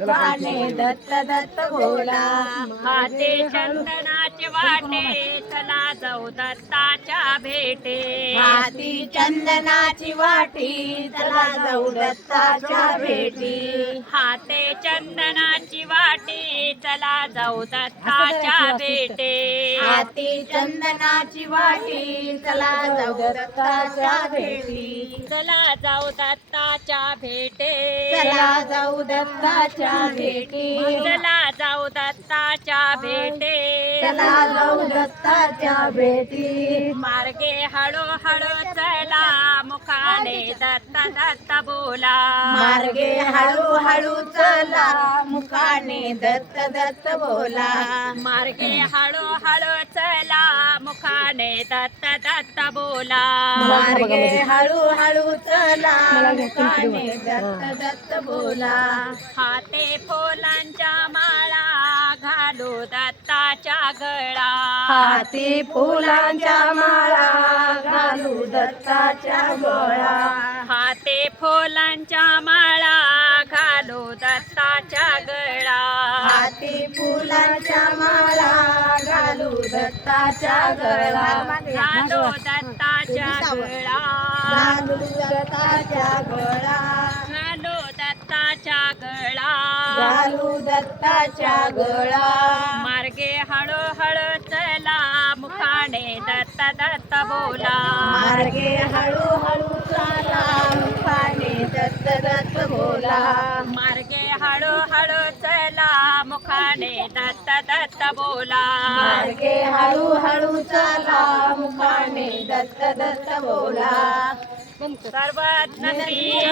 मुखाने दत्त दत्त बोला. हाते चंदनाचे वाटे चला जाऊ दत्ताच्या भेटे. हाती चंदनाची वाटी चला जाऊ दत्ताच्या भेटी. हाते चंदनाची वाटी चला जाऊ दत्ताच्या भेटे. हाती चंदनाची वाटी चला जाऊ दत्ताच्या भेटी. चला जाऊ दत्ताच्या भेटे. चला जाऊ दत्ताच्या भेटी. चला जाऊ दत्ताच्या भेटे. चला जाऊ दत्ताच्या भेटी. मार्गे हळू हळू चला मुखाने दत्त दत्त बोला. मार्गे हळू हळू चला मुखाने दत्त दत्त बोला. मार्गे हळू मुखाने दत्त दत्त बोला. मार्गे हळू हळू चला मुखाने दत्त दत्त बोला. हाते फुलांच्या माळा घालू दत्ताच्या गळा. हाती फुलांच्या माळा घालू दत्ताच्या गोळा. हाते फुलांच्या माळा घालू दत्ताच्या गळा. हाती फुलांच्या दत्ताच्या गळा घालू दत्ताच्या गळा घालू दत्ताच्या गळा दत्ताच्या गळा घालू दत्ताच्या गळा मार्गे हळू हळू चला. मुखाने दत्त दत्त बोला. मार्गे हळू हळू चाला. मुखाने दत्त दत्त बोला. मार्गे हळू हळू चला. मुखाने दत्त दत्त बोला. मार्गे हळू हळू चाला मुखाने दत्त दत्त बोला. चक्रधर स्वामी